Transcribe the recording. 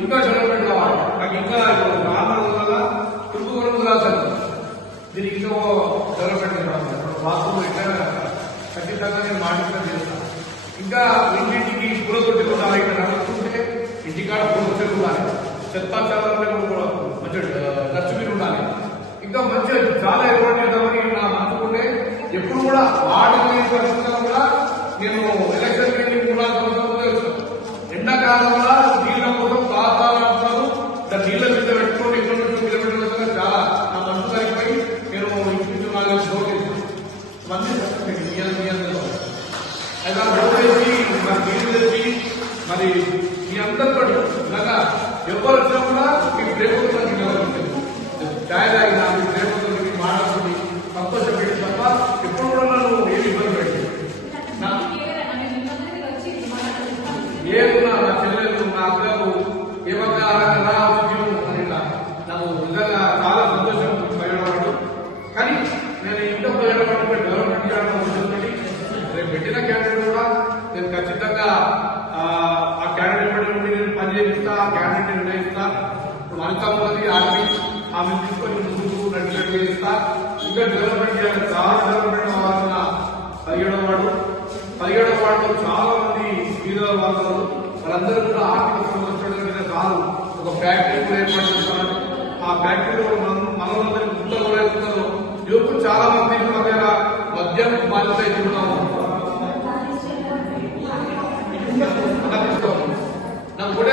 ఇంకా డెవలప్మెంట్ కావాలి. నాకు ఇంకా నార్మల్ వల్ల తురుగు రాశాను, దీనికి ఇంకా డెవలప్మెంట్ కావాలి. వాస్తవం ఇట్లా ఖచ్చితంగా నేను మాట్లాడడం చేస్తాను. ఇంకా ఇంటింటికి పూల తొట్టి ఉండాలి. ఇక్కడ నడుస్తుంటే ఇంటికాడ పూల తొట్టి ఉండాలి, చెత్తా చెత్త మంచి డస్ట్బిన్ ఉండాలి. ఇంకా మంచిగా చాలా ఏర్పాటు చేద్దామని నా అనుకుంటే ఎప్పుడు కూడా వాడని పరిస్థితుల్లో కూడా నేను ఎలక్షన్ కూడా ఎండాకాలంలో నీళ్ళ కోసం తాతాలు నీళ్ళ మీద పెట్టుకోండి. ఇక్కడ నుంచి కిలోమీటర్ల చాలా నా మనసు సరిపోయి నేను ఇంటి నాలుగు డోర్ వేసాను. మంది అయితే ఆ డోర్ వేసి మరి నీళ్ళు తెచ్చి మరి మీ అందరితో ఇలాగా ఎవరు వచ్చినా కూడా మీ ప్రేమతో ఛాయ్ తాగినా మీ ప్రేమతో మాట్లాడుతుంది సంతోషపెట్టి తప్ప ఎప్పుడు కూడా నన్ను ఏమి ఇబ్బంది పెట్టింది. ఏమున్నా నా చెల్లెలు నా అక్కలు ఏమన్నా అని నాకు నిజంగా చాలా సంతోషం ప్రయోజనపడు. కానీ నేను ఇంట్లో ప్రయోజనపడి డెవలప్మెంట్ చేయడం ఉద్దేశంతో రేపు పెట్టిన క్యాండిడేట్ కూడా నేను ఖచ్చితంగా ఆ క్యాండిడేట్ పడి నుండి నేను పనిచేపిస్తా, ఆ క్యాండిడేట్ నిర్ణయిస్తా. ఇప్పుడు మనకమ్మది ఆమె తీసుకొని ముందుకు నడిచేట్టు చేస్తా. ఇంకా డెవలప్మెంట్ చేయాలి, చాలా డెవలప్మెంట్ కావాలన్న 17వ వార్డులో చాలా మంది బీదల వాళ్ళు వాళ్ళందరూ కూడా ఆర్థిక సమస్యల మీద కాదు ఒక ఫ్యాక్టరీ కూడా ఏర్పాటు చేస్తున్నారు. ఆ ఫ్యాక్టరీలో మనలందరికీ గుంటలు కూడా వేస్తున్నారు. యువకులు చాలా మంది మద్యం బాధ్యత ఇస్తున్నాము. నాకు కూడా